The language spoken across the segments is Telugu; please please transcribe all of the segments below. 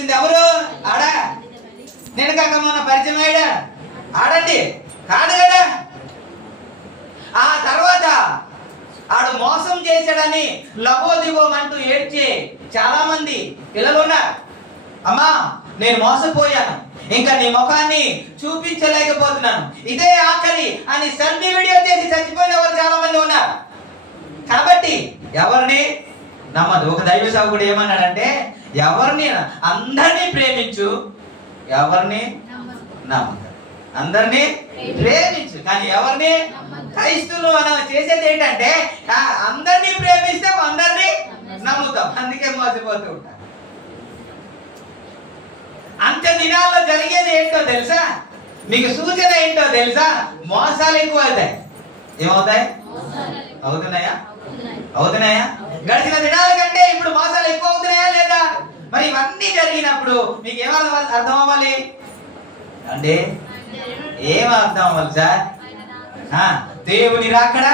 వచ్చింది ఎవరు? ఆడా. నేను కాక మొన్న పరిచయం అయ్యాడా? ఆడండి కాదు కదా. ఆ తర్వాత ఆడు మోసం చేశాడని లబోదిబోమంటూ ఏడ్చే చాలా మంది పిల్లలు ఉన్నారు. అమ్మా నేను మోసపోయాను, ఇంకా నీ ముఖాన్ని చూపించలేకపోతున్నాను, ఇదే ఆఖరి అని సెల్ఫీ వీడియో చేసి చచ్చిపోయిన వారు చాలా మంది ఉన్నారు. కాబట్టి ఎవరిని నమ్మదు. ఒక దైవ సేవకుడు ఏమన్నాడంటే, ఎవరిని అందరినీ ప్రేమించు, ఎవరిని నమ్మదు. అందరినీ ప్రేమించు కానీ ఎవరిని? క్రైస్తవులు మనం చేసేది ఏంటంటే అందరినీ ప్రేమిస్తే అందరినీ నమ్ముతాం, అందుకే మోసపోతూ ఉంటాం. అంత దినాల్లో జరిగేది ఏంటో తెలుసా? మీకు సూచన ఏంటో తెలుసా? మోసాలు ఎక్కువ అవుతాయి. ఏమవుతాయి? అవుతున్నాయా? అవుతున్నాయా? గడిచిన దినాల కంటే ఇప్పుడు మోసాలు ఎక్కువ అవుతున్నాయా లేదా? మరి ఇవన్నీ జరిగినప్పుడు మీకు ఏమర్థం అర్థం అవ్వాలి అంటే, ఏం అర్థం అవ్వాలి సార్? దేవుని రాకడ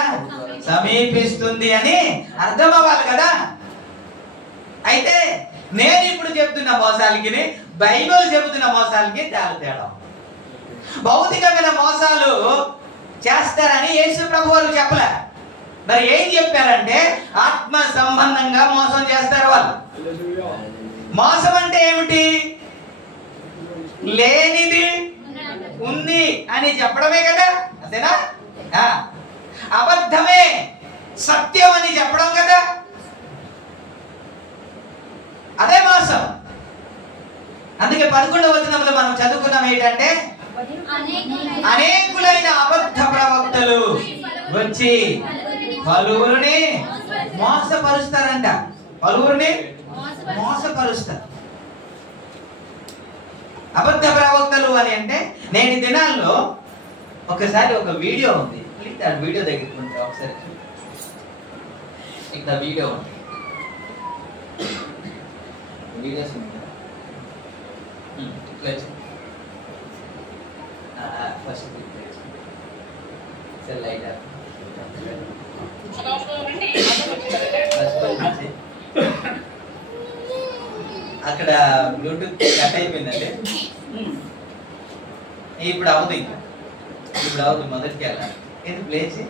సమీపిస్తుంది అని అర్థం అవ్వాలి కదా. అయితే నేను ఇప్పుడు చెప్తున్న మోసాలకి బైబిల్ చెబుతున్న మోసాలకి చాలా తేడా. భౌతికమైన మోసాలు చేస్తారని యేసు ప్రభు వారు చెప్పలే. మరి ఏం చెప్పారంటే ఆత్మ సంబంధంగా మోసం చేస్తారు వాళ్ళు. మోసం అంటే ఏమిటి? లేనిది ఉంది అని చెప్పడమే కదా, అంతేనా? అబద్ధమే సత్యం అని చెప్పడం కదా, అదే మోసం. అందుకే 11వ వచనంలో మనం చదువుకున్నాం ఏంటంటే, అనేకులైన అబద్ధ ప్రవక్తలు వచ్చి పలువురిని మోసపరుస్తారంట. పలువురిని మోసపరుస్తారు. అబద్ధ ప్రవక్తలు అని అంటే నేటి దినాల్లో ఒకసారి ఒక వీడియో ఉంది, ప్లీజ్ ఆ వీడియో దగ్గరికి ఉంటే ఒకసారి ఇక్కడ వీడియో ఉంది. వీడియోస్ ఉంది ఫస్ట్ లైట్ అక్కడ బ్లూటూత్ కట్ అయిపోయిందండి. ఇప్పుడు అవ్వదు, ఇంకా ఇప్పుడు అవ్వదు. మొదటికి వెళ్ళాలి. ఇది ప్లే చేసి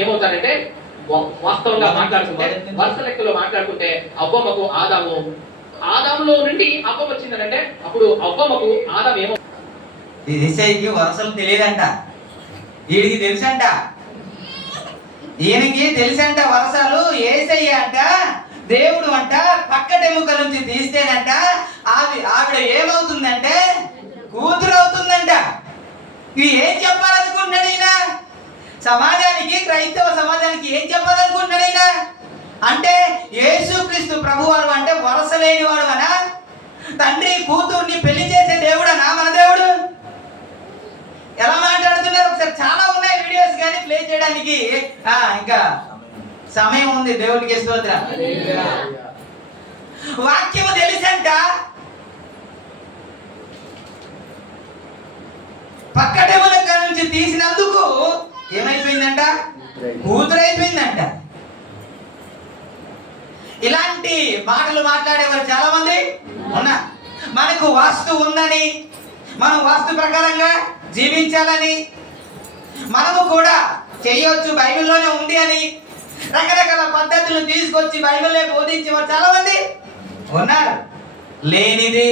ఏమవుతారంటే వాస్తవంగా మాట్లాడుకుంటే వరుస లెక్కలో మాట్లాడుకుంటే అవ్వమ్మకు ఆదాము, ఆదాములో నుండి అవ్వ వచ్చిందనంటే అప్పుడు అవ్వమ్మకు ఆదాము ఏమో. ఈసైకి వరుసలు తెలియదంట, వీడికి తెలుసంట, ఈయనకి తెలుసంట వరసలు. ఏసయ్య అంట దేవుడు అంట పక్కటెముకల నుంచి తీస్తేనంట ఆవిడ ఏమవుతుందంటే కూతురు అవుతుందంట. ఇది ఏం చెప్పాలనుకుంటున్నాడు ఈయన సమాజానికి, క్రైస్తవ సమాజానికి ఏం చెప్పాలనుకుంటున్నాడు ఈయన అంటే, యేసుక్రీస్తు ప్రభువారు అంటే వరస లేనివాడు అనా? తండ్రి కూతుర్ని పెళ్లి చేసే దేవుడనా మన దేవుడు? ఎలా మాట్లాడుతున్నారు ఒకసారి. చాలా ఉన్నాయి వీడియోస్ కానీ ప్లే చేయడానికి ఇంకా సమయం ఉంది. దేవుడికి స్తోత్రం. వాక్యము తెలుసంట, పక్కటెముల నుంచి తీసినందుకు ఏమైపోయిందంట? కూతురు అయిపోయిందంట. ఇలాంటి మాటలు మాట్లాడేవారు చాలా మంది ఉన్నారు. మనకు వాస్తు ఉందని, మనం వాస్తు ప్రకారంగా జీవించాలని, మనము కూడా చేయొచ్చు బైబిల్లోనే ఉంది అని రకరకాల పద్ధతులు తీసుకొచ్చి బైబిల్లే బోధించేవారు చాలా మంది ఉన్నారు. లేనిది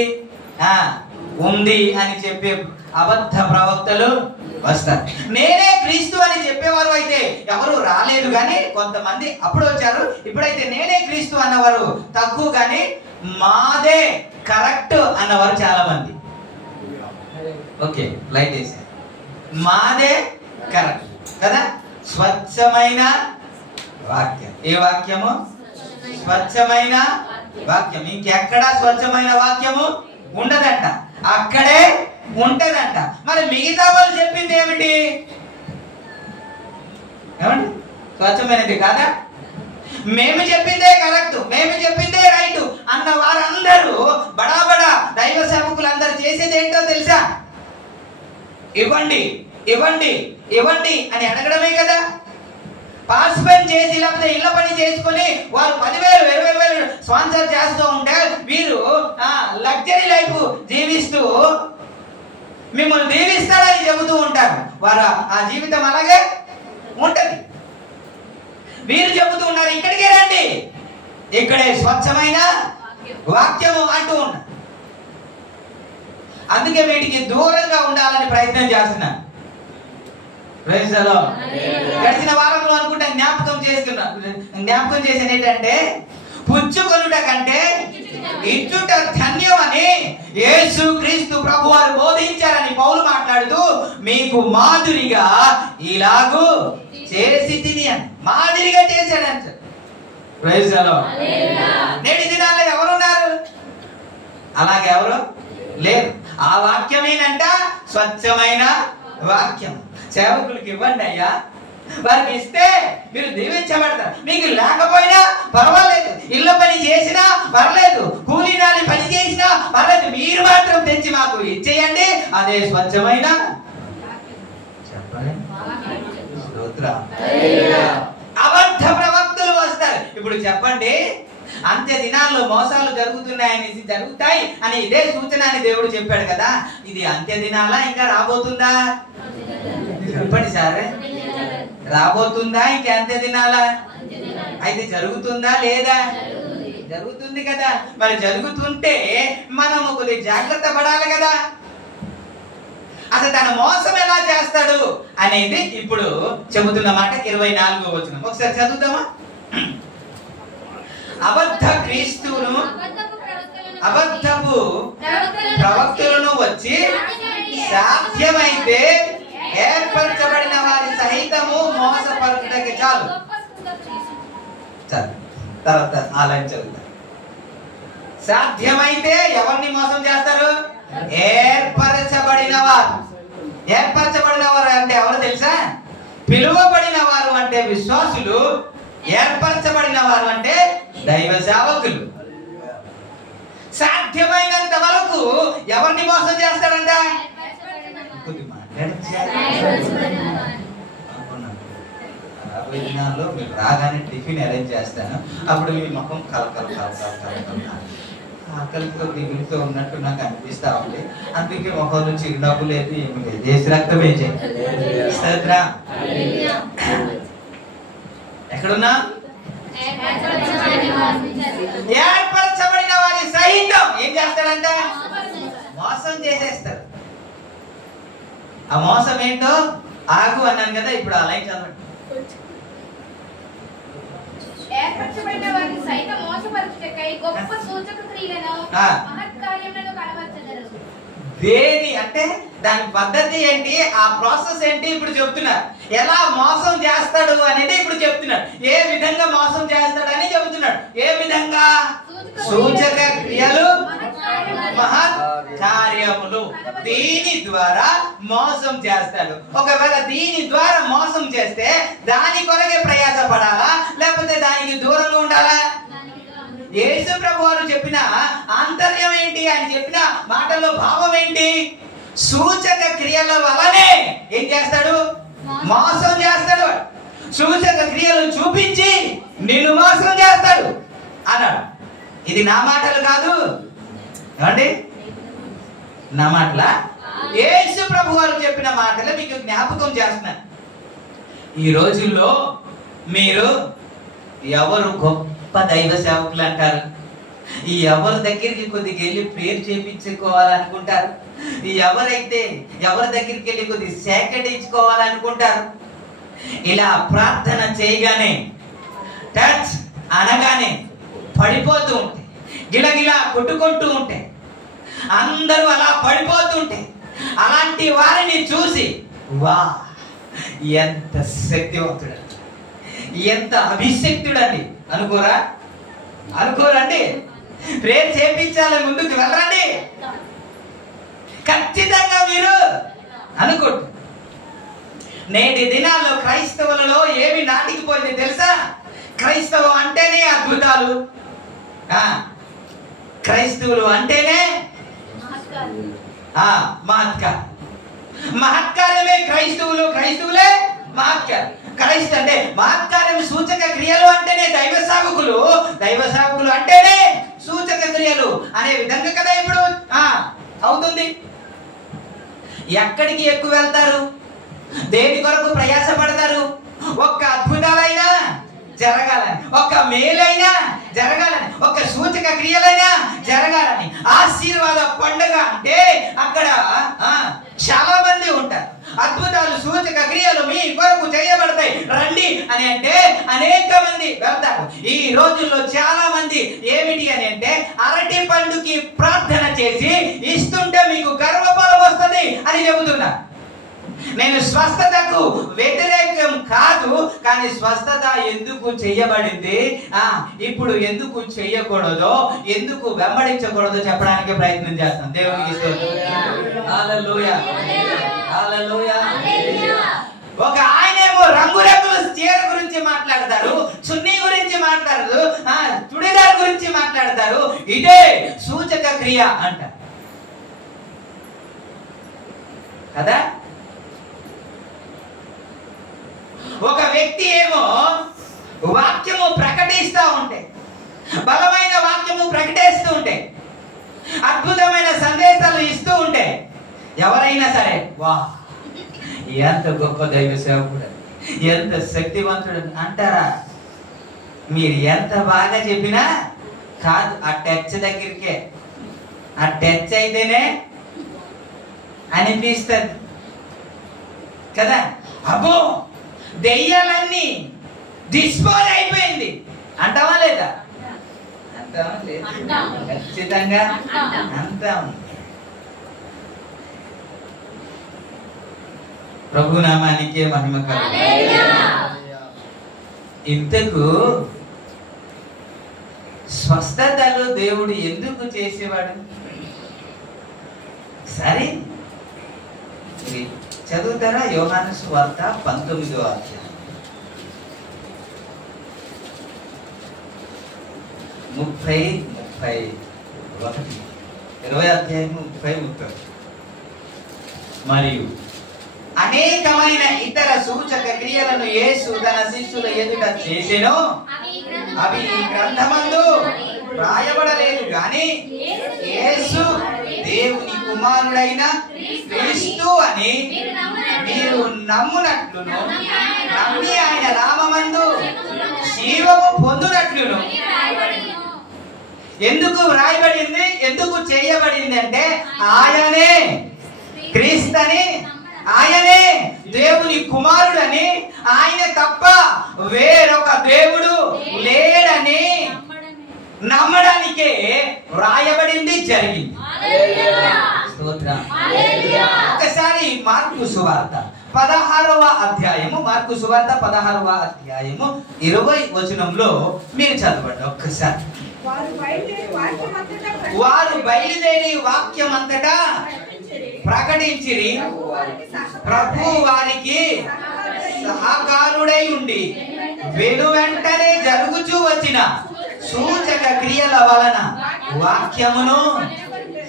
ఉంది అని చెప్పే అబద్ధ ప్రవక్తలు వస్తారు. నేనే క్రీస్తు అని చెప్పేవారు అయితే ఎవరు రాలేదు, కానీ కొంతమంది అప్పుడు వచ్చారు. ఇప్పుడైతే నేనే క్రీస్తు అన్నవారు తక్కువ, కానీ మాదే కరెక్ట్ అన్నవారు చాలా మంది. ఓకే లైట్ వేసా. మాదే కరెక్ట్ కదా. స్వచ్ఛమైన వాక్యం. ఏ వాక్యము? స్వచ్ఛమైన వాక్యం. ఇంకెక్కడా స్వచ్ఛమైన వాక్యము ఉండదంట, అక్కడే ఉంటదంట. మరి మిగతా వాళ్ళు చెప్పింది ఏమిటి? ఏమండి? స్వచ్ఛమైనది కాదా? మేము చెప్పిందే కరెక్ట్, మేము చెప్పిందే రైట్ అన్న వారందరూ బడాబడా దైవ సేవకులందరూ చేసేది ఏంటో తెలుసా? ఇవ్వండి ఇవ్వండి ఇవ్వండి అని అడగడమే కదా. పాస్ పని చేసి లేకపోతే ఇళ్ల పని చేసుకుని వారు 10,000 20,000 స్పాన్సర్ చేస్తూ ఉంటే వీరు లగ్జరీ లైఫ్ జీవిస్తూ మిమ్మల్ని దీవిస్తాడని చెబుతూ ఉంటారు. వారు ఆ జీవితం అలాగే ఉంటది. వీరు చెబుతూ ఉన్నారు ఇక్కడికే రండి, ఇక్కడే స్వచ్ఛమైన వాక్యము అంటూ ఉన్నారు. అందుకే వీటికి దూరంగా ఉండాలని ప్రయత్నం చేస్తున్నారు. గడిచిన వారంలో అనుకుంటా జ్ఞాపకం చేసిన ఏంటంటే పుచ్చుకొనుట కంటే ఇచ్చుట ధన్యమని యేసు క్రీస్తు ప్రభువారు బోధించారని పౌలు మాట్లాడుతూ మీకు మాదిరిగా ఇలాగూ చేసి తిని అని మాదిరిగా చేశాడంట. Praise the Lord. నేటి దినాల్లో ఎవరున్నారు? అలాగే ఎవరు లేరు. ఆ వాక్యమేనంట స్వచ్ఛమైన వాక్యం. సేవకులకు ఇవ్వండి అయ్యా, వారికి ఇస్తే మీరు దీవించబడతారు. మీకు లేకపోయినా పర్వాలేదు, ఇళ్ళ పని చేసినా పర్లేదు, కూలీనాలి పని చేసినా పర్లేదు, మీరు మాత్రం తెచ్చి మాకు ఇచ్చేయండి. అదే స్వచ్ఛమైన చెప్పండి. అబద్ధ ప్రవక్తలు వస్తారు. ఇప్పుడు చెప్పండి, అంత్య దినాల్లో మోసాలు జరుగుతున్నాయనేసి జరుగుతాయి అని ఇదే సూచన అని దేవుడు చెప్పాడు కదా. ఇది అంత్య దినాలా ఇంకా రాబోతుందా? చెప్పండి సార్, రాబోతుందా ఇంకా అంత్య దినాలా? అయితే జరుగుతుందా లేదా? జరుగుతుంది కదా. మరి జరుగుతుంటే మనము కొద్దిగా జాగ్రత్త పడాలి కదా. అసలు తన మోసం ఎలా చేస్తాడు అనేది ఇప్పుడు చెబుతున్న మాట 24వ వచనం ఒకసారి చదువుతామా? అబద్ధ క్రీస్తును అబద్ధపు ప్రవక్తలను వచ్చి సాధ్యమైతే ఏర్పరచబడిన వారి సహితము మోసపరచుటకి చాలు. తర్వాత ఆ లైన్ చదువుతా. సాధ్యమైతే ఎవరిని మోసం చేస్తారు? ఏర్పరచబడిన వారు. ఏర్పరచబడిన వారు అంటే ఎవరు తెలుసా? పిలువబడిన వారు అంటే విశ్వాసులు, ఏర్పరచబడిన వారు అంటే దైవ సేవకులు. సాధ్యమైనంత వరకు ఎవరిని మోసం చేస్తాడంట? దినాల్లో మీరు రాగానే టిఫిన్ అరేంజ్ చేస్తాను. అప్పుడు మీ ముఖం ఆకలితో దిగులుతో ఉన్నట్టు నాకు అనిపిస్తా ఉంది. అందుకే ముఖంలో చిరునవ్వు లేదు, ఏమి లేదు. దేశ రక్తమే చేద్రా. ఎక్కడున్నా? ఏర్పరచబడిన వారి సహితం ఏం చేస్తాడంట? మోసం చేసేస్తారు. ఆ మోసం ఏంటో ఆగు అన్నాను కదా. ఇప్పుడు ఆ లైన్ చదవండి. ఏర్పరచబడిన వారిని సైతం మోసపరచుటకై గొప్ప సూచక క్రియలను మహత్కార్యములను కనబరచెదరు. దేని అంటే దాని పద్ధతి ఏంటి, ఆ ప్రాసెస్ ఏంటి ఇప్పుడు చెప్తున్నారు. ఎలా మోసం చేస్తాడు అనేది ఇప్పుడు చెప్తున్నాడు. ఏ విధంగా మోసం చేస్తాడని చెబుతున్నాడు. ఏ విధంగా? సూచక క్రియలు మహత్ కార్యములు. దీని ద్వారా మోసం చేస్తాడు. ఒకవేళ దీని ద్వారా మోసం చేస్తే దాని కొరకే ప్రయాసపడాలా, లేకపోతే దానికి దూరంగా ఉండాలా? యేసు ప్రభు వారు చెప్పిన ఆంతర్యం ఏంటి? ఆయన చెప్పిన మాటల్లో భావం ఏంటి? సూచక క్రియల వలనే ఏం చేస్తాడు? మోసం చేస్తాడు. సూచక క్రియలు చూపించి నిన్ను మోసం చేస్తాడు అన్నాడు. ఇది నా మాటలు కాదు, ఏమండి? నా మాటల యేసు ప్రభు వారు చెప్పిన మాటలు మీకు జ్ఞాపకం చేస్తున్నాను. ఈ రోజుల్లో మీరు ఎవరు గొప్ప దైవ సేవకులు అంటారు? ఈ ఎవరి దగ్గరికి కొద్దిగా వెళ్ళి ప్రేర్ చేయించుకోవాలనుకుంటారు. ఎవరి దగ్గరికి వెళ్ళి కొద్ది సేకరించుకోవాలనుకుంటారు. ఇలా ప్రార్థన చేయగానే, టచ్ అనగానే పడిపోతూ ఉంటే, గిలగిలా కొట్టుకుంటూ ఉంటే, అందరూ అలా పడిపోతుంటే, అలాంటి వారిని చూసి వా ఎంత శక్తివంతుడు, ఎంత అభిషక్తుడండి అనుకోరండి? ప్రేర్ చేయించాలి, ముందుకు వెళ్ళండి. ఖచ్చితంగా మీరు అనుకోండి. నేటి దినాల్లో క్రైస్తవులలో ఏమి నాటికిపోయింది తెలుసా? క్రైస్తవం అంటేనే అద్భుతాలు, క్రైస్తవులు అంటేనే మహత్కార్యమే క్రైస్తవులే మహత్కార్యం. క్రైస్త అంటే మహత్కార్యం, సూచక క్రియలు అంటేనే దైవ సేవకులు అంటేనే సూచక క్రియలు అనే విధంగా కదా ఇప్పుడు అవుతుంది. ఎక్కడికి ఎక్కువ వెళ్తారు? దేని కొరకు ప్రయాసపడతారు? ఒక్క అద్భుతాలైనా జరగాలని, ఒక్క మేలైనా జరగాలని, ఒక్క సూచక క్రియలైనా జరగాలని. ఆశీర్వాద పండుగ అంటే అక్కడ చాలా మంది ఉంటారు. అద్భుతాలు సూచక క్రియలు మీ కొరకు చేయబడతాయి రండి అని అంటే అనేక మంది వెళ్తారు. ఈ రోజుల్లో చాలా మంది ఏమిటి అని అంటే అరటి పండుకి ప్రార్థన చేసి ఇస్తుంటే మీకు గర్వఫలం వస్తుంది అని చెబుతున్నారు. నేను స్వస్థతకు వ్యతిరేకం కాదు, కానీ స్వస్థత ఎందుకు చేయబడింది, ఇప్పుడు ఎందుకు చేయకూడదో, ఎందుకు వెంబడించకూడదో చెప్పడానికి ప్రయత్నం చేస్తాను. దేవునికి హల్లెలూయా, హల్లెలూయా. ఒక ఆయనేమో రంగురంగుల చీర గురించి మాట్లాడతారు, చున్నీ గురించి మాట్లాడతారు, చుడిదార్ గురించి మాట్లాడతారు. ఇదే సూచక క్రియ అంట కదా. ఒక వ్యక్తి ఏమో వాక్యము ప్రకటిస్తూ ఉంటే, బలమైన వాక్యము ప్రకటిస్తూ ఉంటే, అద్భుతమైన సందేశాలు ఇస్తూ ఉంటే ఎవరైనా సరే వా ఎంత గొప్ప దైవ సేవకుడు, ఎంత శక్తివంతుడు అంటారా? మీరు ఎంత బాగా చెప్పినా కాదు, ఆ టచ్ దగ్గరికే, ఆ టచ్ అయితేనే అనిపిస్తుంది కదా. అబ్బో దెయ్యాలన్నీ డిస్పోజ్ అయిపోయింది అంటావా లేదా? అంటావా లేదా? ఖచ్చితంగా అంటాం. ప్రభునామానికే మహిమ కలుగును. ఇంతకు స్వస్థతలు దేవుడు ఎందుకు చేసేవాడు? సరే చదువుతారా? యోహాను సువార్త 19వ అధ్యాయం 20 అధ్యాయం 30. మరియు అనేకమైన ఇతర సూచక క్రియలను యేసు తన శిష్యుల ఎదుట చేసెను, అవి ఈ గ్రంథమందు రాయబడలేదు గాని యేసు దేవుని కుమారుడైన క్రీస్తు అని మీరు నమ్మునట్లును, నమ్మి ఆయన నామమందు జీవము పొందునట్లును. ఎందుకు వ్రాయబడింది, ఎందుకు చేయబడింది అంటే ఆయనే క్రీస్తుని, ఆయనే దేవుని కుమారుడని, ఆయన తప్ప వేరొక దేవుడు లేడని నమ్మడానికే వ్రాయబడింది, జరిగింది. ఒకసారి మార్కు సువార్త 16వ అధ్యాయము, మార్కు సువార్త 16వ అధ్యాయము 20 వచనంలో మీరు చదవండి ఒక్కసారి. వారు బయలుదేరి వాక్యమంతటా ప్రకటించిరి, ప్రభు వారికి సహకారుడై ఉండి వెను వెంటనే జరుగుచూ వచ్చిన సూచక క్రియల వలన వాక్యమును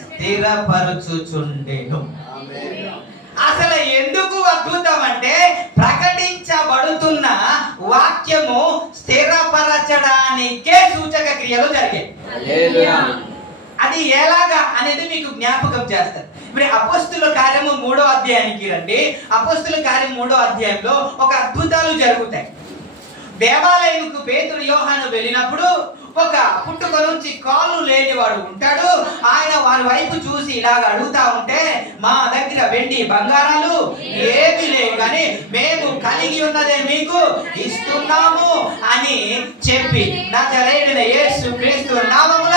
స్థిరపరచుచుండెను. అసలు ఎందుకు అద్భుతం అంటే ప్రకటించబడుతున్న వాక్యము స్థిరపరచడానికే సూచక క్రియలు జరిగాయి. అది ఎలాగా అనేది మీకు జ్ఞాపకం చేస్తారు. ఇప్పుడు అపోస్తుల కార్యము 3వ అధ్యాయానికి రండి. అపోస్తుల కార్యం 3వ అధ్యాయంలో ఒక అద్భుతాలు జరుగుతాయి. దేవాలయంకు పేతురు యోహాను వెళ్ళినప్పుడు ఒక పుట్టుక నుంచి కాళ్ళు లేనివాడు ఉంటాడు. ఆయన వారి వైపు చూసి ఇలాగ అడుగుతా ఉంటే, మా దగ్గర వెండి బంగారాలు ఏమీ లేవు కానీ మేము కలిగి ఉన్నదే మీకు ఇస్తున్నాము అని చెప్పి, నజరేయుడైన యేసు క్రీస్తు నామమున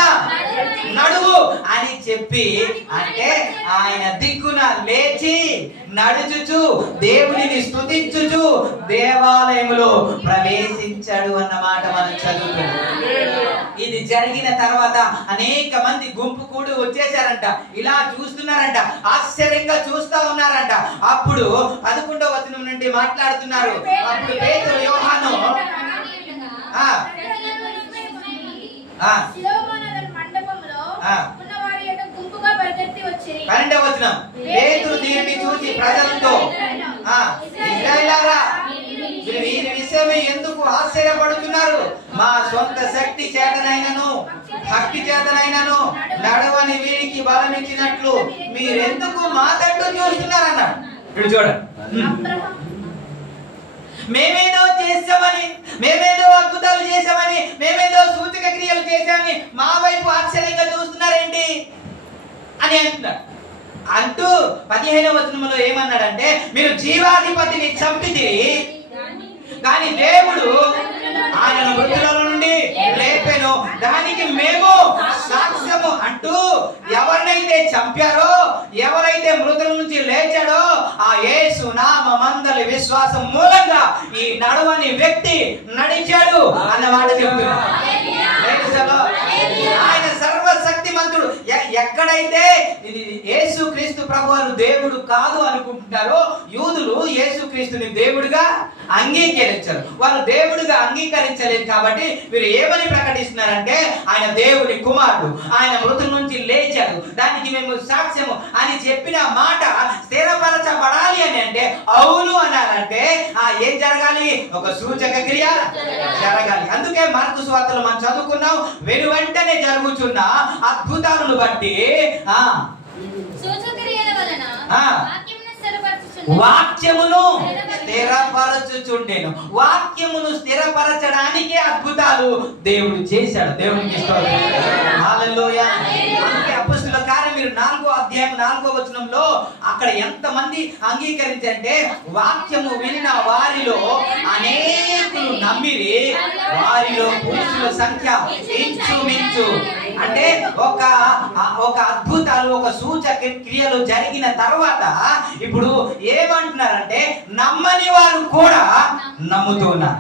నడువు అని చెప్పి, అంటే ఆయన దిక్కున లేచి నడుచుచు దేవునిని స్తుతించుచు దేవాలయములో ప్రవేశించాడు అన్నమాట మనం చదువుతున్నాం. ఇది జరిగిన తర్వాత అనేక మంది గుంపు కూడి వచ్చేసారంట, ఇలా చూస్తున్నారంట, ఆశ్చర్యంగా చూస్తా ఉన్నారంట. అప్పుడు 11వ వచనం నుండి మాట్లాడుతున్నారు. అప్పుడు పేతురు యోహాను పేతురు దీనిని చూసి ప్రజలతో, ఇశ్రాయేలారా, వీరి విషయమై ఎందుకు ఆశ్చర్యపడుతున్నారు? మా సొంత శక్తి చేతనైనను భక్తి చేతనైనను నడవని వీరికి బలం ఇచ్చినట్లు మీరెందుకు మా తట్టు చూస్తున్నారన్నాడు. ఇప్పుడు చూడండి, మేమేదో చేసామని, మేమేదో అద్భుతాలు చేసామని, మేమేదో సూచక క్రియలు చేశామని మా వైపు ఆశ్చర్యంగా చూస్తున్నారేంటి అని అంటున్నాడు. అంటూ 15వ వచనంలో ఏమన్నాడంటే, మీరు జీవాధిపతిని చంపితిరి కానీ దేవుడు ఆయనను మృతులలో నుండి లేపెను, దానికి మేము సాక్ష్యము అంటూ ఎవరినైతే చంపారో, ఎవరైతే మృతుల నుంచి లేచాడో ఆ యేసు నామమందలి విశ్వాసం మూలంగా ఈ నడవని వ్యక్తి నడిచాడు అన్నమాట చెప్తున్నాడు. ఆయన సర్వశక్తిమంతుడు. ఎక్కడైతే యేసు క్రీస్తు ప్రభువును దేవుడు కాదు అనుకుంటున్నారో యూదులు యేసు క్రీస్తుని దేవుడిగా అంగీకరించారు. వారు దేవుడిగా అంగీకరించలేదు కాబట్టి వీరు ఏమని ప్రకటిస్తున్నారంటే, ఆయన దేవుడి కుమారుడు, ఆయన మృతుల నుంచి లేచాడు, దానికి మేము సాక్ష్యము అని చెప్పిన మాట స్థిరపరచబడాలి అని అంటే, అవును అనాలంటే ఏం జరగాలి? ఒక సూచక క్రియ జరగాలి. అందుకే మార్కు సువార్తలో మనం చదువుకున్నాం, వెను వెంటనే జరుగుతున్న అద్భుతాలను బట్టి వాక్యమును స్థిరపరచుచుండెను. వాక్యమును స్థిరపరచడానికి అద్భుతాలు దేవుడు చేశాడు. దేవునికి స్తోత్రం. హల్లెలూయా. అందుకే అపొస్తలుల కార్యం మీరు 4వ అధ్యాయం 4వ వచనంలో అక్కడ ఎంత మంది అంగీకరించంటే, వాక్యము విన్న వారిలో అనేకులు నమ్మిరి, వారిలో పురుషుల సంఖ్య ఇంచుమించు. అంటే ఒక అద్భుతాలు, ఒక సూచక క్రియలు జరిగిన తర్వాత ఇప్పుడు ఏమంటున్నారంటే, నమ్మని వారు కూడా నమ్ముతున్నారు.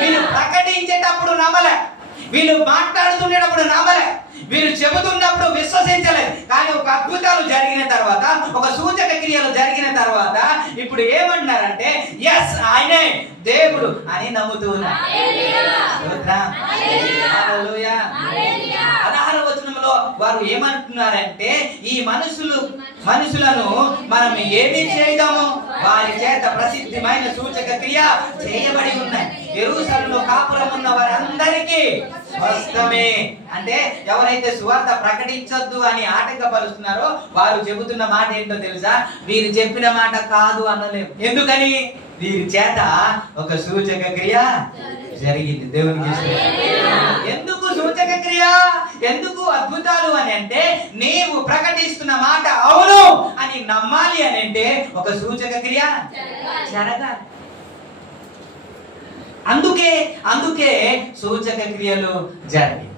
వీళ్ళు ప్రకటించేటప్పుడు నమ్మలే, వీళ్ళు మాట్లాడుతున్నప్పుడు నమ్మలే, వీళ్ళు చెబుతున్నప్పుడు విశ్వసించలేదు. కానీ ఒక అద్భుతాలు జరిగిన తర్వాత, ఒక సూచక క్రియలు జరిగిన తర్వాత ఇప్పుడు ఏమంటున్నారంటే, ఎస్ ఆయనే దేవుడు అని నమ్ముతున్నారు. 16వ వచనంలో వారు ఏమంటున్నారంటే, ఈ మనుషులను మనం ఏమి చేయదాము? వారి చేత ప్రసిద్ధమైన సూచక క్రియ చేయబడి ఉన్నాయి. యెరూషలేములో కాపురం ఉన్న వారందరికీ స్పష్టమే. అంటే ఎవరైతే సువార్త ప్రకటించొద్దు అని ఆటంకపరుస్తున్నారో వారు చెబుతున్న మాట ఏంటో తెలుసా? వీరు చెప్పిన మాట కాదు అనలేము. ఎందుకని? వీరి చేత ఒక సూచక క్రియ జరిగింది. దేవునికి ఎందుకు సూచక క్రియ, ఎందుకు అద్భుతాలు అని అంటే, నీవు ప్రకటిస్తున్న మాట అవును అని నమ్మాలి అని అంటే ఒక సూచక క్రియ జరగాలి. అందుకే సూచక క్రియలు జరిగాయి.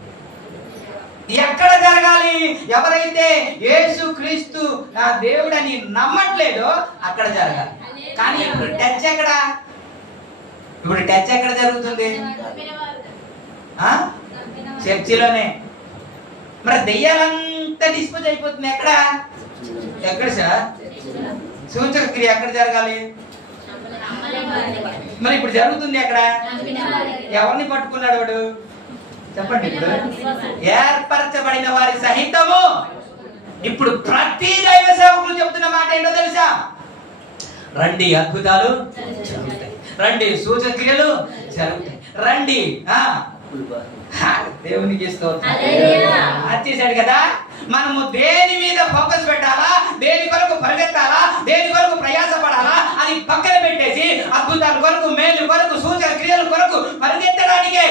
ఎక్కడ జరగాలి? ఎవరైతే యేసు క్రీస్తు దేవుడని నమ్మట్లేదో అక్కడ జరగాలి. కానీ ఇప్పుడు టచ్ ఎక్కడ జరుగుతుంది? చర్చిలోనే. మరి దెయ్యాలంతా డిస్పోజ్ అయిపోతుంది ఎక్కడ సార్? సూచక క్రియ ఎక్కడ జరగాలి? మరి ఇప్పుడు జరుగుతుంది ఎక్కడ? ఎవరిని పట్టుకున్నాడు వాడు? చెప్పండి. ఇప్పుడు ఏర్పరచబడిన వారి సహితము. ఇప్పుడు ప్రతి దైవ సేవకులు చెబుతున్న మాట ఏంటో తెలుసా? రండి, అద్భుతాలు జరుగుతాయి, రండి, సూచక క్రియలు జరుగుతాయి, రండి. దేవునికి వచ్చేసాడు కదా. మనము దేని మీద ఫోకస్ పెట్టాలా, దేని కొరకు పరిగెత్తాలా, దేని కొరకు ప్రయాసపడాలా అని పక్కన పెట్టేసి అద్భుతాల కొరకు, మేలు కొరకు, సూచక క్రియల కొరకు పరిగెత్తడానికే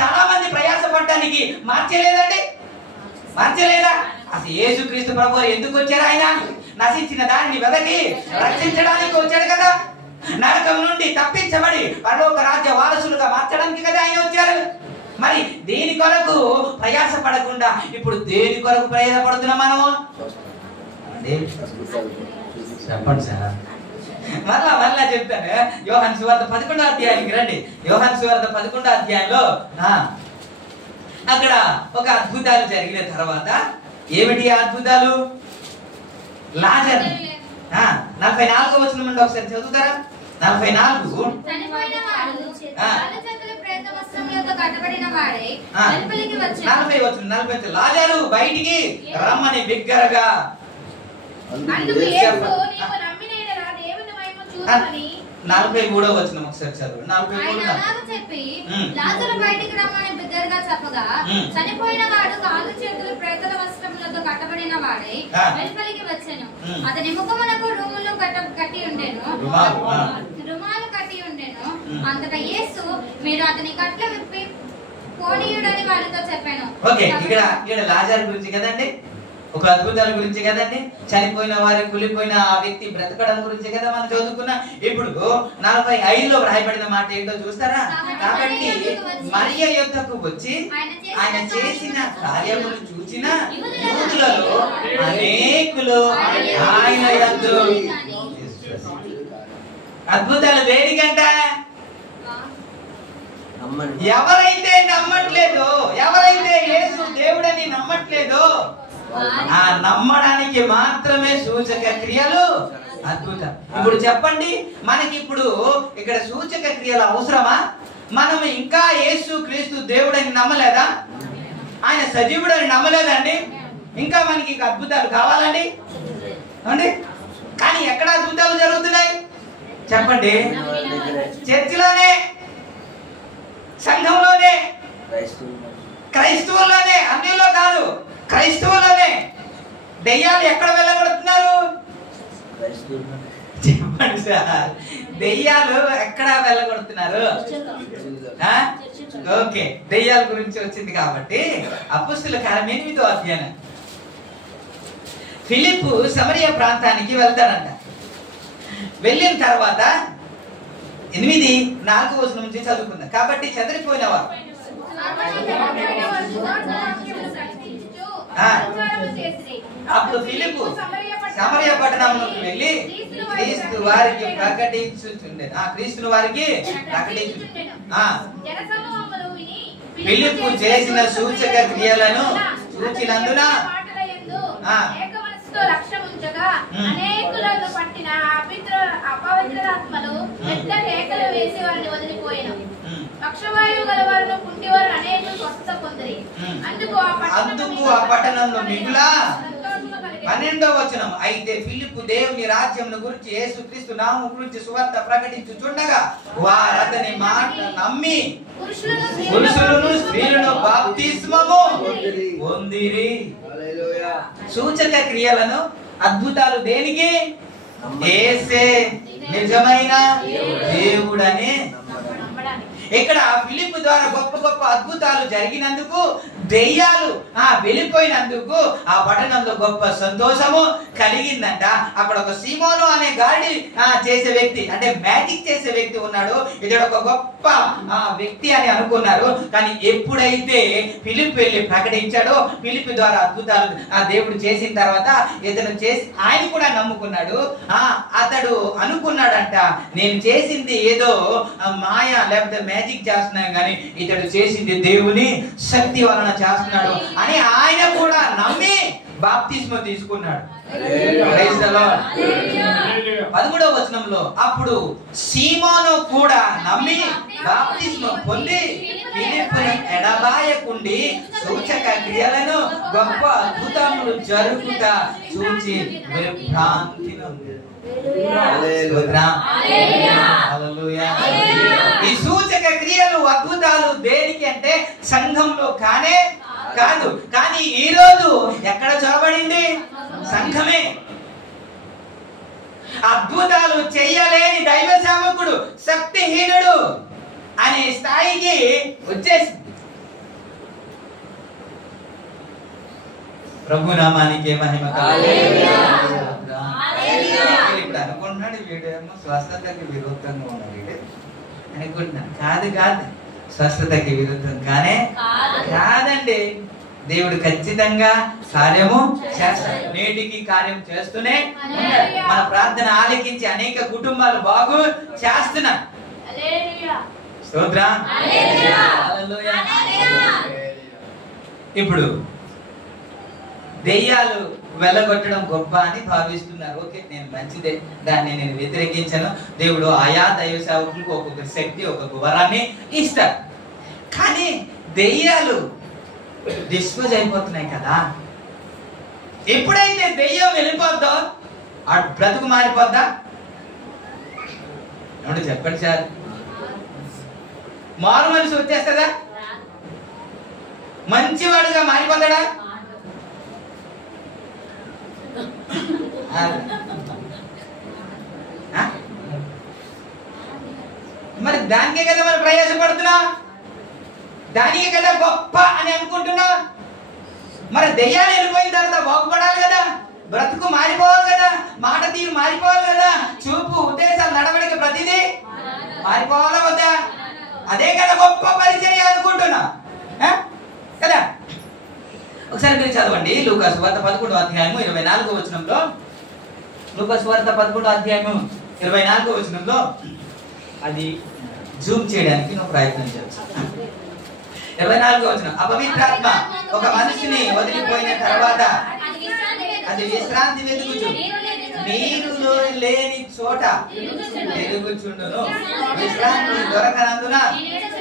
చాలా మంది ప్రయాసపడడానికి మార్చలేదా? అసలు యేసుక్రీస్తు ప్రభువు ఎందుకు వచ్చారు? ఆయన నశించిన దానిని వెదకి రక్షించడానికి వచ్చాడు కదా. నరకం నుండి తప్పించబడి పరలోక రాజ్య వారసులుగా మార్చడానికి కదా ఆయన వచ్చారు. మరి దేని కొరకు ప్రయాసపడకుండా ఇప్పుడు దేని కొరకు ప్రయాసపడుతున్నాం మనము? చెప్పండి సార్. మళ్ళా చెప్తాను. యోహాను సువార్త 11వ అధ్యాయానికి రండి. యోహాను సువార్త 11వ అధ్యాయంలో అక్కడ ఒక అద్భుతాలు జరిగిన తర్వాత, ఏమిటి అద్భుతాలు? లాజరు 44వ వచనం నుండి ఒకసారి చదువుతారా? 44 లాజరు బయటికి రమ్మని బిగ్గరగా 43వ వచనం ఒకసారి చదువు. 43 చెప్పి లాజరు బయటికి రమ్మని బిగ్గరగా చెప్పగా చనిపోయిన వాడు కాళ్ళు చేతులు ప్రేతల వస్త్రములతో కట్టబడిన వాడై వెలుపలికి వచ్చెను. అతని ముఖమునకు రుమాలు కట్టి ఉండెను. అంతటా యేసు మీరు అతని కట్ల విప్పి పోనీయుడని వారితో చెప్పాను. ఓకే, ఇక్కడ లాజరు గురించి కదండి, ఒక అద్భుతాల గురించి కదండి, చనిపోయిన వారి కులిపోయిన ఆ వ్యక్తి బ్రతకడం గురించి కదా మనం చదువుకున్నా. ఇప్పుడు 45లో వ్రాయబడిన మాట ఏంటో చూస్తారా? కాబట్టి మరియ యొద్దకు వచ్చి ఆయన చేసిన కార్యములు చూసిన యూదులలో అనేకులు ఆయన యందు అద్భుతాలు దేనికంట? ఎవరైతే నమ్మట్లేదో, ఎవరైతే యేసు దేవుడని నమ్మట్లేదో ఆ నమ్మడానికి మాత్రమే సూచక క్రియలు అద్భుతం. ఇప్పుడు చెప్పండి, మనకి ఇప్పుడు ఇక్కడ సూచక క్రియలు అవసరమా? మనం ఇంకా యేసు క్రీస్తు దేవుడని నమ్మలేదా? ఆయన సజీవుడని నమ్మలేదండి? ఇంకా మనకి అద్భుతాలు కావాలండి అండి? కానీ ఎక్కడ అద్భుతాలు జరుగుతున్నాయి చెప్పండి? చర్చిలోనే, సంఘంలోనే, క్రైస్తవుల్లోనే, అన్నిలో కాదు, క్రైస్తవులనే. దెయ్యాలు ఎక్కడ వెళ్ళగొడుతున్నారు చెప్పండి సార్? దెయ్యాలు ఎక్కడ వెళ్ళగొడుతున్నారు? ఓకే, దెయ్యాల గురించి వచ్చింది కాబట్టి అపొస్తలుల కార్యం 8వ అధ్యాయం. ఫిలిప్పు సమరియా ప్రాంతానికి వెళ్తాడంట. వెళ్ళిన తర్వాత 8:4 వచనం నుంచి చదువుకుందాం. కాబట్టి చెదిరిపోయిన వారు అప్పుడు ఫిలిప్పు సమరయ పట్టణంలోకి వెళ్ళి క్రీస్తు వారికి ప్రకటించుచుండెను. క్రీస్తును వారికి ప్రకటించుచుండెను. ఫిలిప్పు చేసిన సూచక క్రియలను చూచినందున అనేకులను పట్టిన అపవిత్రాత్మలు పెద్ద కేకలు వేసి వారిని వదిలిపోయాను. పక్షవాయువు గలవారు కుంటివారు అనేకులు స్వస్థత పొందిరి. అందుకు ఆ పట్టణంలో మిగులా 12వ వచనం. అయితే ఫిలిప్పు దేవుని రాజ్యమును గురించి యేసుక్రీస్తు నామము గురించి సువార్త ప్రకటించుచుండగా వారు అతని మాట నమ్మి పురుషులను స్త్రీలను బాప్తిస్మము పొందిరి. సూచక క్రియలను అద్భుతాలు దేనికి? యేసే నిజమైన దేవుడని. ఇక్కడ ఫిలిప్పు ద్వారా గొప్ప గొప్ప అద్భుతాలు జరిగినందుకు, దెయ్యాలు వెళ్ళిపోయినందుకు ఆ పట్టణంలో గొప్ప సంతోషము కలిగిందంట. అక్కడ ఒక సీమోను అనే గాడి చేసే వ్యక్తి, అంటే మ్యాజిక్ చేసే వ్యక్తి ఉన్నాడు. ఇతడు ఒక గొప్ప వ్యక్తి అని అనుకున్నారు. కానీ ఎప్పుడైతే ఫిలిప్ వెళ్ళి ప్రకటించాడో, ఫిలిప్ ద్వారా అద్భుతాలు దేవుడు చేసిన తర్వాత ఇతను చేసి ఆయన కూడా నమ్ముకున్నాడు. అతడు అనుకున్నాడంట, నేను చేసింది ఏదో మాయ లేకపోతే మ్యాజిక్ చేస్తున్నాను, కానీ ఇతడు చేసింది దేవుని శక్తి వలన చేస్తున్నాడు అని ఆయన కూడా నమ్మి బాప్తిస్మో తీసుకున్నాడు. 13వ వచనంలో అప్పుడు సీమోను కూడా నమ్మి బాప్తిస్మో పొంది ఫిలిప్పును ఎడబాయకుండి సూచక క్రియలను గొప్ప అద్భుతములు జరుగుతా చూచి భ్రాంతి నొంది. ఈ సూచక క్రియలు అద్భుతాలు దేనికి అంటే సంఘంలో కానే కాదు. కానీ ఈ రోజు ఎక్కడ చొరబడింది? సంఘమే. అద్భుతాలు చెయ్యలేని దైవ సేవకుడు శక్తిహీనుడు అనే స్థాయికి వచ్చేసింది. ప్రభు నామానికి మహిమ కలుగుగాక. ఇప్పుడు అనుకుంటున్నాడు వీడేమో స్వస్థతకి విరుద్ధంగా ఉన్నాడు వీడు అనుకుంటున్నాడు. కాదు, స్వస్థతకి విరుద్ధం కానే కాదండి. దేవుడు ఖచ్చితంగా కార్యము చేస్తాడు. నేటికి కార్యం చేస్తూనే మన ప్రార్థన ఆలకించి అనేక కుటుంబాలు బాగు చేస్తున్నారు. స్తోత్రం. ఇప్పుడు దెయ్యాలు వెళ్ళగొట్టడం గొప్ప అని భావిస్తున్నారు. ఓకే, నేను మంచిదే, దాన్ని నేను వ్యతిరేకించను. దేవుడు ఆయా దైవ సేవకులకు ఒక్కొక్క శక్తి, ఒక్కొక్క వరాన్ని ఇస్తారు. కానీ దెయ్యాలు డిస్పోజ్ అయిపోతున్నాయి కదా. ఎప్పుడైతే దెయ్యం వెళ్ళిపోద్దో బ్రతుకు మారిపోద్దా? ఏమంటే చెప్పండి సార్, మారు మనసు వచ్చేస్తుందా? మంచివాడుగా మారిపోతాడా? మరి దానికే కదా మనం ప్రయాసపడుతున్నా, దానికే కదా గొప్ప అని అనుకుంటున్నా. మరి దెయ్యాలు వెళ్ళిపోయిన తర్వాత బాగుపడాలి కదా, బ్రతుకు మారిపోవాలి కదా, మాట తీరు మారిపోవాలి కదా, చూపు ఉద్దేశాలు నడవడిక ప్రతిదీ మారిపోవాలా వద్దా? అదే కదా గొప్ప పరిచర్య అనుకుంటున్నా కదా. ఒకసారి మీరు చదవండి లూకా సువార్త 11వ అధ్యాయము 24వ వచనంలో. లూకా సువార్త 11వ అధ్యాయము 24వ వచనంలో అది జూమ్ చేయడానికి నువ్వు ప్రయత్నం చేయొచ్చు. 24వ వచనం, అపవిత్రాత్మ ఒక మనిషిని వదిలిపోయిన తర్వాత అది విశ్రాంతి వెతుకుచు నీరు లేని చోట తిరుగుచుండును. విశ్రాంతి దొరకనందున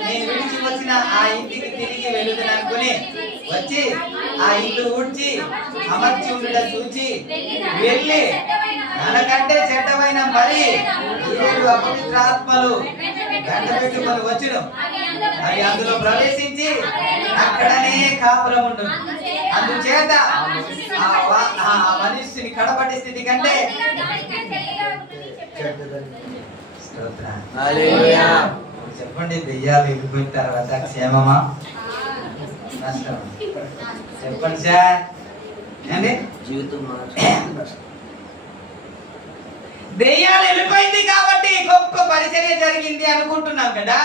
నేను విడిచి వచ్చిన ఆ ఇంటికి తిరిగి వెళుతుననుకుని వచ్చి ఆ ఇల్లు ఊడ్చి అమర్చి ఉండట చూచి వెళ్ళి మనకంటే చెడ్డమైన మరి 7 అపవిత్రాత్మలు గంటపెట్టుకొని వచ్చును. అవి అందులో ప్రవేశించి అక్కడనే కాపురం ఉండును. అందుచేత ఆ మనిషిని కడపటి స్థితి కంటే చెప్పండి, దెయ్యాలు వెళ్ళిపోయిన తర్వాత క్షేమమా నష్టమా? చెప్పండి సార్ అండి. దెయ్యాలు వెళ్ళిపోయింది కాబట్టి గొప్ప పరిచర్య జరిగింది అనుకుంటున్నాం కదా.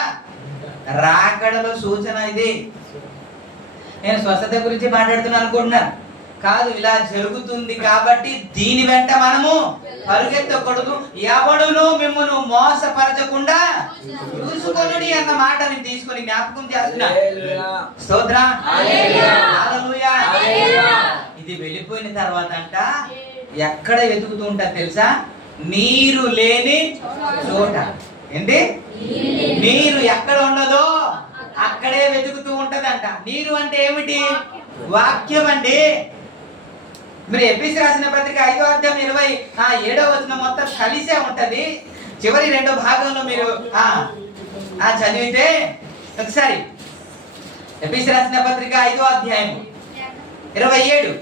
రాకడలో సూచన ఇది. నేను స్వస్థత గురించి మాట్లాడుతున్నాను అనుకుంటున్నాను కాదు, ఇలా జరుగుతుంది కాబట్టి దీని వెంట మనము పరుగెత్తకూడదు. ఎవడును మిమ్మల్ని మోసపరచకుండా చూసుకొనుడి అన్న మాటని తీసుకొని జ్ఞాపకం చేస్తున్నా. స్తోత్రం, హల్లెలూయా. ఇది వెళ్ళిపోయిన తర్వాత అంట ఎక్కడ వెతుకుతూ ఉంటా తెలుసా? నీరు లేని చోట. ఏంటి? నీరు ఎక్కడ ఉండదో అక్కడే వెతుకుతూ ఉంటదంట. నీరు అంటే ఏమిటి? వాక్యం అండి. మీరు ఎఫెసీ రాసిన పత్రిక 5వ అధ్యాయం 27వ వచనం మొత్తం కలిసే ఉంటది. చివరి 2వ భాగంలో మీరు చదివితే ఒకసారి ఎఫెసీ రాసిన పత్రిక 5వ అధ్యాయం 27.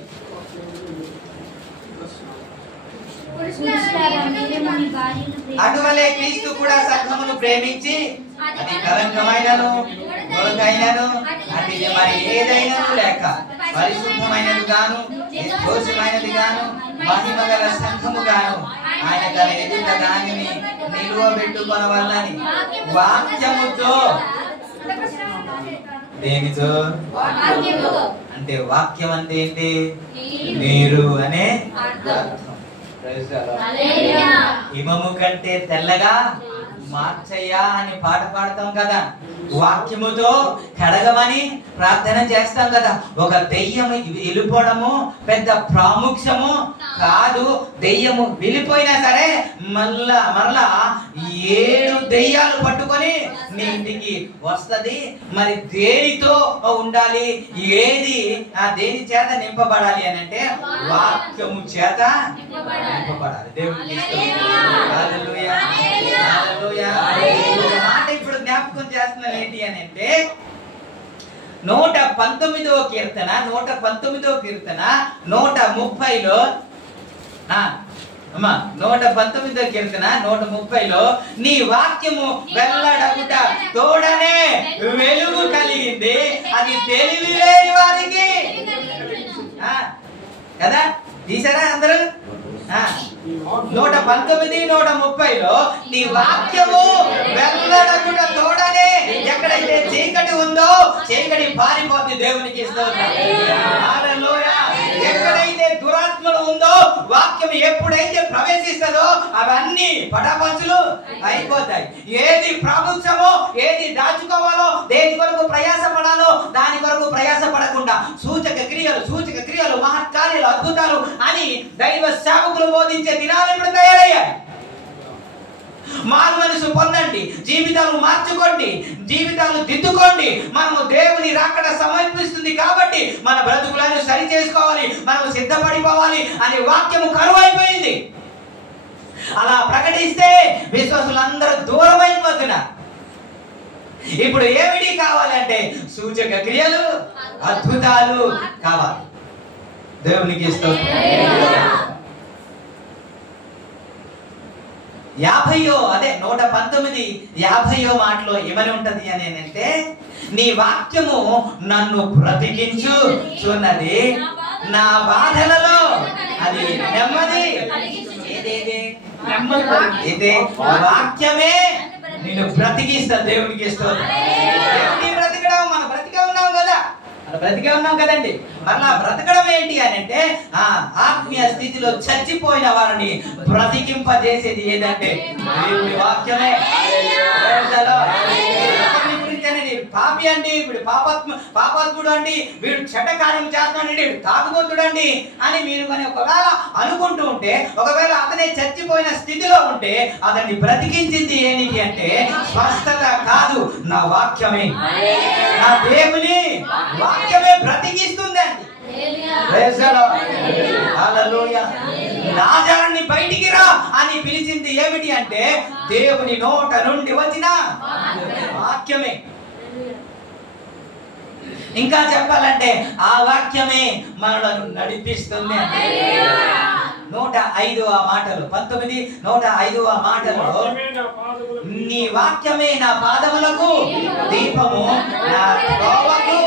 అటువలే క్రీస్తు కూడా సంఘమును ప్రేమించి అది కలంకమైనను మొలకైనను అది మరి ఏదైనను లేక పరిశుద్ధమైనది గాను నిర్దోషమైనది గాను మహిమగల సంఘము గాను ఆయన తన ఎదుట దానిని నిలువబెట్టుకొనవలెనని వాక్యముతో. దేనితో అంటే వాక్యం అంటే ఏంటి? నీరు అనే అర్థం. హిమము కంటే తెల్లగా మార్చయ్యా అని పాట పాడతాం కదా. వాక్యముతో కడగమని ప్రార్థన చేస్తాం కదా. ఒక దెయ్యము వెళ్ళిపోవడము పెద్ద ప్రాముఖ్యము కాదు. దెయ్యము వెళ్ళిపోయినా సరే మరలా 7 దెయ్యాలు పట్టుకొని నీ ఇంటికి వస్తది. మరి దేనితో ఉండాలి? ఏది దేని చేత నింపబడాలి అని అంటే వాక్యము చేత నింపబడాలి. దేవుడికి హల్లెలూయా, హల్లెలూయా. మాట ఇప్పుడు జ్ఞాపకం చేస్తున్నాను ఏంటి అని అంటే 119వ కీర్తన 119వ కీర్తన 130లో 119వ కీర్తన 130లో నీ వాక్యము వెల్లడగుట తోడనే వెలుగు కలిగింది, అది తెలివి లేని వారికి కదా. తీసారా అందరూ? 119, 130లో నీ వాక్యము వెల్లడగుట తోడనే. ఎక్కడైతే చీకటి ఉందో చీకటి పారిపోతుంది. దేవునికి స్తోత్రం, హల్లెలూయా. ఎక్కడైతే దురాత్మలు ఉందో వాక్యం ఎప్పుడైతే ప్రవేశిస్తుందో అవన్నీ పటాపంచులు అయిపోతాయి. ఏది ప్రభుత్వమో ఏది దాచుకోవాలో దేని కొరకు ప్రయాసపడాలో దాని కొరకు ప్రయాసపడకుండా సూచక క్రియలు మహత్కార్యాలు అద్భుతాలు అని దైవ సేవకులు బోధించే దినాలు ఇప్పుడు తయారయ్యాయి. మారు మనసు పొందండి, జీవితాలు మార్చుకోండి, జీవితాలు దిద్దుకోండి. మనము దేవుని రాకడ సమీపిస్తుంది కాబట్టి మన బ్రతుకులను సరి చేసుకోవాలి, మనం సిద్ధపడిపోవాలి అనే వాక్యము కరువైపోయింది. అలా ప్రకటిస్తే విశ్వాసులందరూ దూరం అయిపోతున్నారు. ఇప్పుడు ఏమిటి కావాలంటే సూచక క్రియలు, అద్భుతాలు కావాలి. దేవునికి స్తోత్రం. 119 మాటలో ఏమని ఉంటది అని అంటే, నీ వాక్యము నన్ను బ్రతికించుచున్నది, నా బాధలలో అది నెమ్మది. ఇదే వాక్యమే నిన్ను బ్రతికిస్తా. దేవునికి స్తోత్రం. బ్రతికడం మనం బ్రతికే ఉన్నాం కదండి. మరలా బ్రతకడం ఏంటి అని అంటే ఆత్మీయ స్థితిలో చచ్చిపోయిన వారిని బ్రతికింపజేసేది ఏదంటే దేవుని వాక్యమే. పాపి అండి, వీడు పాపాత్ముడు అండి, వీడు చెడ్డ కార్యం చేస్తున్నాడండి, వీడు తాగుబోతుడండి అని మీరు కానీ ఒకవేళ అనుకుంటూ ఉంటే, ఒకవేళ అతనే చచ్చిపోయిన స్థితిలో ఉంటే అతన్ని బ్రతికించింది ఏంటి అంటే స్వస్థత కాదు, నా వాక్యమే. నా దేవుని వాక్యమే బ్రతికిస్తుందండి. లాజరుని బయటికి రా అని పిలిచింది ఏమిటి అంటే దేవుని నోట నుండి వచ్చిన వాక్యమే. ఇంకా చెప్పాలంటే ఆ వాక్యమే మనలను నడిపిస్తుంది. 105వ మాటలు 105వ మాటలో నీ వాక్యమే నా పాదములకు దీపము, నా త్రోవకు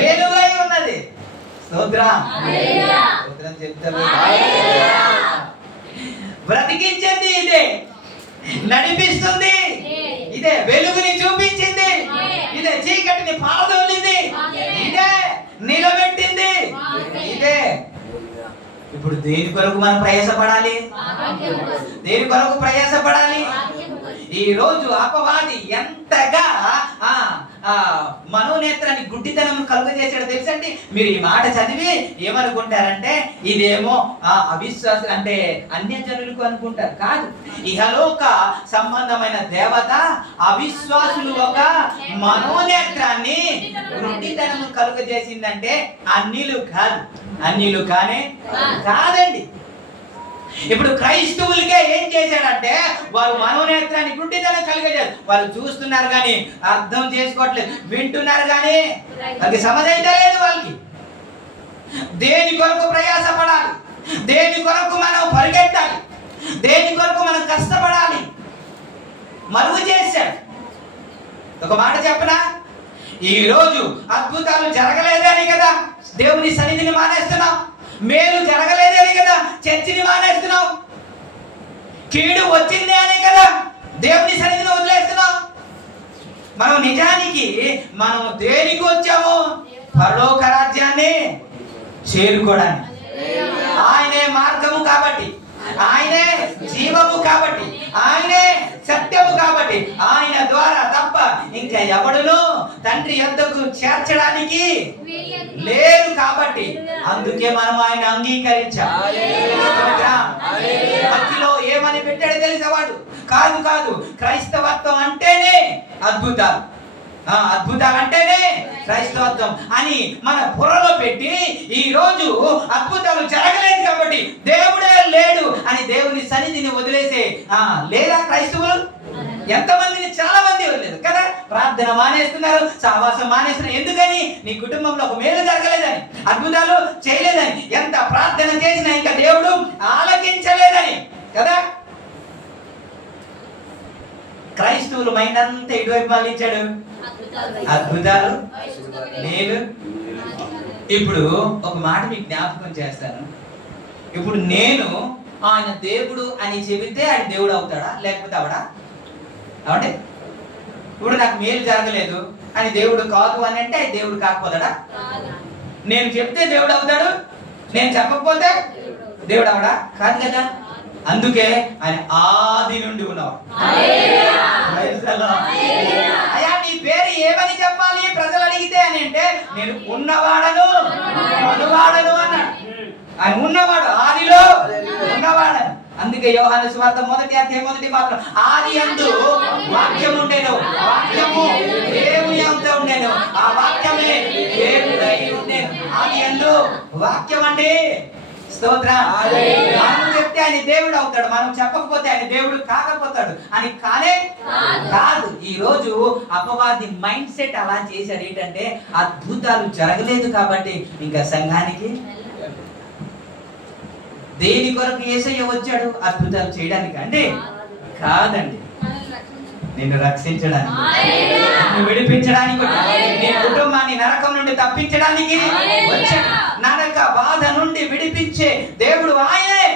వెలుగై ఉన్నది. స్తోత్రం చెప్తారు. బ్రతికించింది ఇదే, నడిపిస్తుంది ఇదే, వెలుగుని చూపించింది ఇదే, చీకటిని పారదోలింది ఇదే, నిలబెట్టింది ఇదే. ఇప్పుడు దేని కొరకు మనం ప్రయాసపడాలి? దేని కొరకు ప్రయాసపడాలి? ఈ రోజు అపవాది ఎంతగా మనోనేత్రాన్ని గుడ్డితనం కలుగజేసాడు తెలుసండి. మీరు ఈ మాట చదివి ఏమనుకుంటారంటే ఇదేమో అవిశ్వాసం అంటే అన్యజనులకు అనుకుంటారు. కాదు, ఇహలోక సంబంధమైన దేవత అవిశ్వాసులు ఒక మనోనేత్రాన్ని గుడ్డితనం కలుగజేసిందంటే అన్యులు కాదు, అన్యులు కాదండి. ఇప్పుడు క్రైస్తవులకే ఏం చేశాడంటే వారు మనోనేత్రాన్ని గుడ్డితనం కలిగజేశారు. వాళ్ళు చూస్తున్నారు కానీ అర్థం చేసుకోవట్లేదు, వింటున్నారు కానీ అది సమదైతే లేదు వాళ్ళకి. దేని కొరకు ప్రయాసపడాలి, దేని కొరకు మనం పరిగెత్తాలి, దేని కొరకు మనం కష్టపడాలి మరుగు చేశాడు. ఒక మాట చెప్పనా, ఈ రోజు అద్భుతాలు జరగలేదని కదా దేవుని సన్నిధిని మానేస్తున్నాం, మేలు జరగలేదని కదా చర్చిని మానేస్తున్నాం, కీడు వచ్చింది అనే కదా దేవుని సన్నిధిని వదిలేస్తున్నాం. మనం నిజానికి మనం దేనికి వచ్చాము? పరలోక రాజ్యాన్ని చేరుకోవడానికి. ఆయనే మార్గము కాబట్టి, ఆయనే జీవము కాబట్టి, ఆయనే సత్యము కాబట్టి, ఆయన ద్వారా తప్ప ఇంకా ఎవడును తండ్రి యొద్దకు చేర్చడానికి లేరు కాబట్టి అందుకే మనం ఆయన అంగీకరించాం. మధ్యలో ఏమని పెట్టాడు తెలిసేవాడు కాదు, క్రైస్తవత్వం అంటేనే అద్భుతాలు, అద్భుతాలు అంటేనే క్రైస్తవత్వం అని మన బుర్రలో పెట్టి ఈ రోజు అద్భుతాలు జరగలేదు కాబట్టి దేవుడే లేడు అని దేవుని సన్నిధిని వదిలేసే లేదా క్రైస్తవులు ఎంతమందిని? చాలా మంది వదిలేదు కదా. ప్రార్థన మానేస్తున్నారు, సహవాసం మానేస్తున్నారు. ఎందుకని? నీ కుటుంబంలో ఒక మేలు జరగలేదని, అద్భుతాలు చేయలేదని, ఎంత ప్రార్థన చేసినా ఇంకా దేవుడు ఆలకించలేదని కదా. క్రైస్తవులు మైండ్ అంతా ఇటువైపు మళ్ళించాడు, అద్భుతాలు నేను. ఇప్పుడు ఒక మాట మీకు జ్ఞాపకం చేస్తాను. ఇప్పుడు నేను ఆయన దేవుడు అని చెబితే ఆయన దేవుడు అవుతాడా లేకపోతే అవడా? అవండి, ఇప్పుడు నాకు మేలు జరగలేదు అని దేవుడు కాదు అని అంటే ఆయన దేవుడు కాకపోతాడా? నేను చెప్తే దేవుడు అవుతాడు, నేను చెప్పకపోతే దేవుడు అవడా? కాదు కదా. అందుకే ఆయన ఆది నుండి ఉన్నవాడు. అయ్యా నీ పేరు ఏమని చెప్పాలి ప్రజలు అడిగితే అని అంటే నేను ఉన్నవాడను అనువాడను అన్నాడు. ఆయన ఉన్నవాడు, ఆదిలో ఉన్నవాడు. అందుకే యోహాను సువార్త 1:1 ఆది యందు వాక్యం ఉండేను, వాక్యము దేవుని యొద్ద ఉండేను, ఆ వాక్యమే దేవుడై ఉండేను. ఆది యందు వాక్యం అండి. స్తోత్రం. మనం చెప్తే ఆయన దేవుడు అవుతాడు, మనం చెప్పకపోతే ఆయన దేవుడు కాకపోతాడు అని కానే కాదు. ఈ రోజు అపవాది మైండ్ సెట్ అలా చేశాడు. ఏంటంటే అద్భుతాలు జరగలేదు కాబట్టి ఇంకా సంఘానికి దేని కొరకు యేసయ్య వచ్చాడు? అద్భుతాలు చేయడానికి అంటే కాదండి, నిన్ను రక్షించడానికి, నిన్ను విడిపించడానికి, నీ కుటుంబాన్ని నరకం నుండి తప్పించడానికి వచ్చాడు. నరక బాధ నుండి విడిపించే దేవుడు ఆయనే.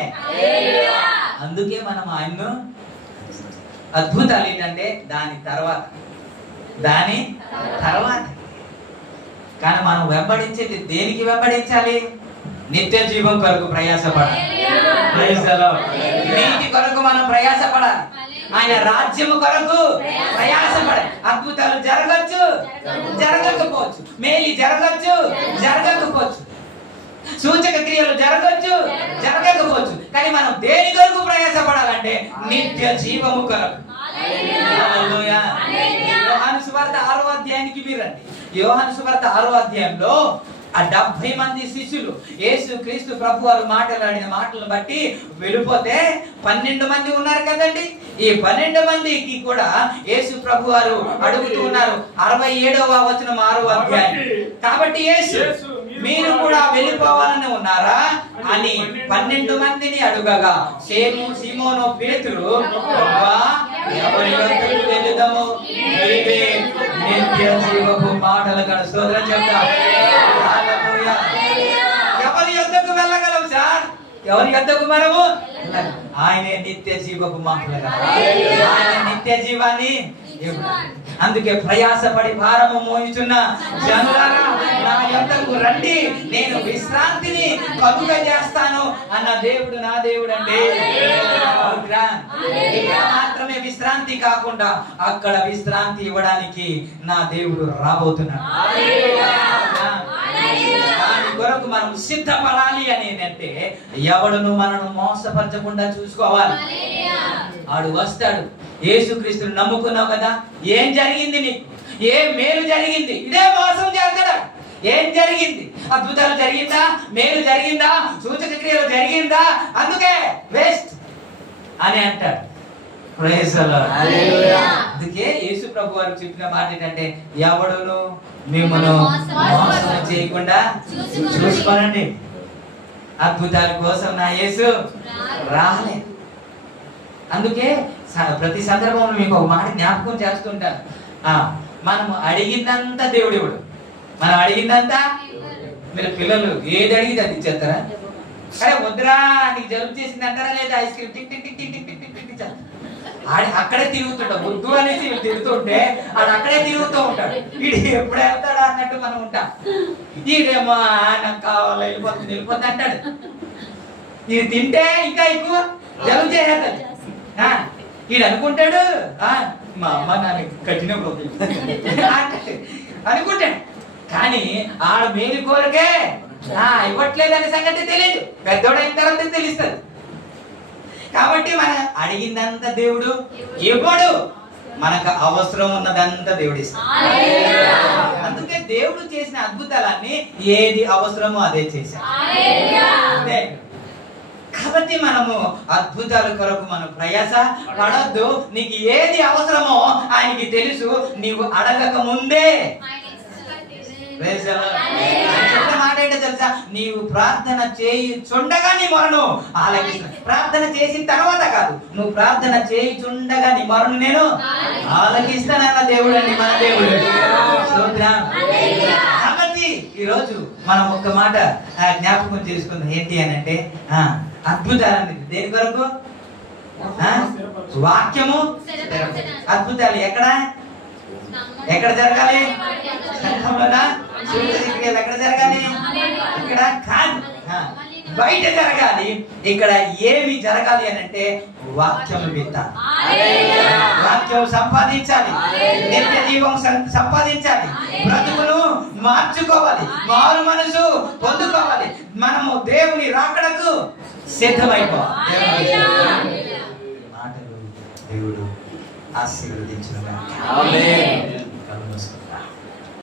అందుకే మనం ఆయన్ను అద్భుతాలు ఏంటంటే దాని తర్వాత కానీ మనం వెంబడించేది దేనికి వెంబడించాలి? నిత్య జీవం కొరకు ప్రయాసపడాలి. నీతి కొరకు మనం ప్రయాసపడాలి. ఆయన రాజ్యము కొరకు ప్రయాసపడాలి. అద్భుతాలు జరగచ్చు, జరగకపోవచ్చు. మేలు జరగచ్చు, జరగకపోవచ్చు. సూచక క్రియలు జరగచ్చు, జరగకపోవచ్చు. కానీ మనం దేని కొరకు ప్రయాసపడాలంటే నిత్య జీవము కొరకు. యోహాను సువార్త 6వ అధ్యాయానికి మీరండి. యోహాను సువార్త 6వ అధ్యాయంలో ఆ 70 మంది శిష్యులు యేసు క్రీస్తు ప్రభు వారు మాట్లాడిన మాటలను బట్టి వెళ్ళిపోతే 12 మంది ఉన్నారు కదండి. ఈ 12 మందికి కూడా యేసు ప్రభు వారు అడుగుతూ ఉన్నారు. 67వ వచనం 6వ అధ్యాయం. కాబట్టి యేసు మీరు కూడా వెళ్ళిపోవాలని ఉన్నారా అని 12 మందిని అడుగగా సీమోను పేతురు ఎవరి వద్దకు వెళుదాము, నీవే నిత్య జీవపు మాటలు గల స్తోత్రం చెప్తారు. ఎవరి యొద్దకు వెళ్ళగలం సార్? ఎవరి యొద్దకు మనము? ఆయనే నిత్య జీవపు మాటలు గల, ఆయన నిత్య జీవాన్ని. అందుకే ప్రయాసపడి భారము మోయుచున్న జనులారా నా యొద్దకు రండి, నేను విశ్రాంతిని కలుగ చేస్తాను అన్న దేవుడు నా దేవుడు అండి. మాత్రమే విశ్రాంతి కాకుండా అక్కడ విశ్రాంతి ఇవ్వడానికి నా దేవుడు రాబోతున్నాడు. దాని కొరకు మనం సిద్ధపడాలి అనేది అంటే ఎవడును మనను మోసపరచకుండా చూసుకోవాలి. ఆడు వస్తాడు. యేసుక్రీస్తుని నమ్ముకున్నావు కదా, ఏం జరిగింది నీకు? ఏ మేలు జరిగింది? ఇదే మోసం చేస్తాడు. ఏం జరిగింది? అద్భుతాలు జరిగిందా? మేలు జరిగిందా? సూచక క్రియలు జరిగిందా? అందుకే వేస్ట్ అని అంటాడు. అందుకే యేసు ప్రభు వారు చెప్పిన మాట ఏంటంటే ఎవడును మిమ్మల్ని మోసం చేయకుండా చూసుకోనండి. అద్భుతాల కోసం నా యేసు రాలే. అందుకే ప్రతి సందర్భంలో మీకు ఒక మాట జ్ఞాపకం చేస్తుంటాను. మనం అడిగిందంతా దేవుడు ఇవ్వడు. మనం అడిగిందంతా మీరు పిల్లలు ఏది అడిగితే అది ఇచ్చేస్తారా? అరే వద్దురా నీకు జలుబు చేసింది అంటారా? లేదా ice cream tick tick tick tick tick tick tick tick అక్కడే తిరుగుతుంటాడు. వద్దు అనేసి తిరుగుతుంటే ఆడు అక్కడే తిరుగుతూ ఉంటాడు. వీడు ఎప్పుడు వెళ్తాడా అన్నట్టు మనం ఉంటాం. ఈడేమో నాకు కావాలి వెళ్ళిపోతుంది అంటాడు. ఇది తింటే ఇంకా ఎక్కువ జలుబు చేసేస్తాడు. ఈడు అనుకుంటాడు మా అమ్మ నాన్న కఠినం అనుకుంటాడు. కానీ ఆడ మేలు కోరికే ఇవ్వట్లేదనే సంగతి తెలియదు. పెద్దోడైన తర్వాత తెలుస్తుంది. కాబట్టి మనం అడిగిందంతా దేవుడు ఇవ్వడు, మనకు అవసరం ఉన్నదంతా దేవుడు ఇస్తాడు. అందుకే దేవుడు చేసిన అద్భుతాలన్నీ ఏది అవసరమో అదే చేశాడు. కాబట్టి మనము అద్భుతాల కొరకు మనం ప్రయాస పడొద్దు. నీకు ఏది అవసరమో ఆయనకి తెలుసు. నీవు అడగక ముందే మాట ఏంటో తెలుసా? నీవు ప్రార్థన చేయుచుండగా నీ మొరను ఆలకిస్తాను. ప్రార్థన చేసిన తర్వాత కాదు, నువ్వు ప్రార్థన చేయుచుండగా నీ మొరను నేను ఆలకిస్తానన్న దేవుడు అండి మన దేవుడు. కాబట్టి ఈరోజు మనం ఒక్క మాట జ్ఞాపకం చేసుకుందాం. ఏంటి అని అంటే అద్భుతాలు దేని కొరకు? వాక్యము. అద్భుతాలు ఎక్కడ జరగాలి? ఎక్కడ జరగాలి? ఇక్కడ కాదు, బయట జరగాలి. ఇక్కడ ఏమి జరగాలి అని అంటే వాక్యము విత్తాలి, వాక్యం సంపాదించాలి, నిత్య జీవం సంపాదించాలి, బ్రతుకును మార్చుకోవాలి, మారు మనసు పొందుకోవాలి. మనము దేవుని రాకడకు సిద్ధమైపోవాలి. మాటలు దేవుడు ఆశీర్వదించును.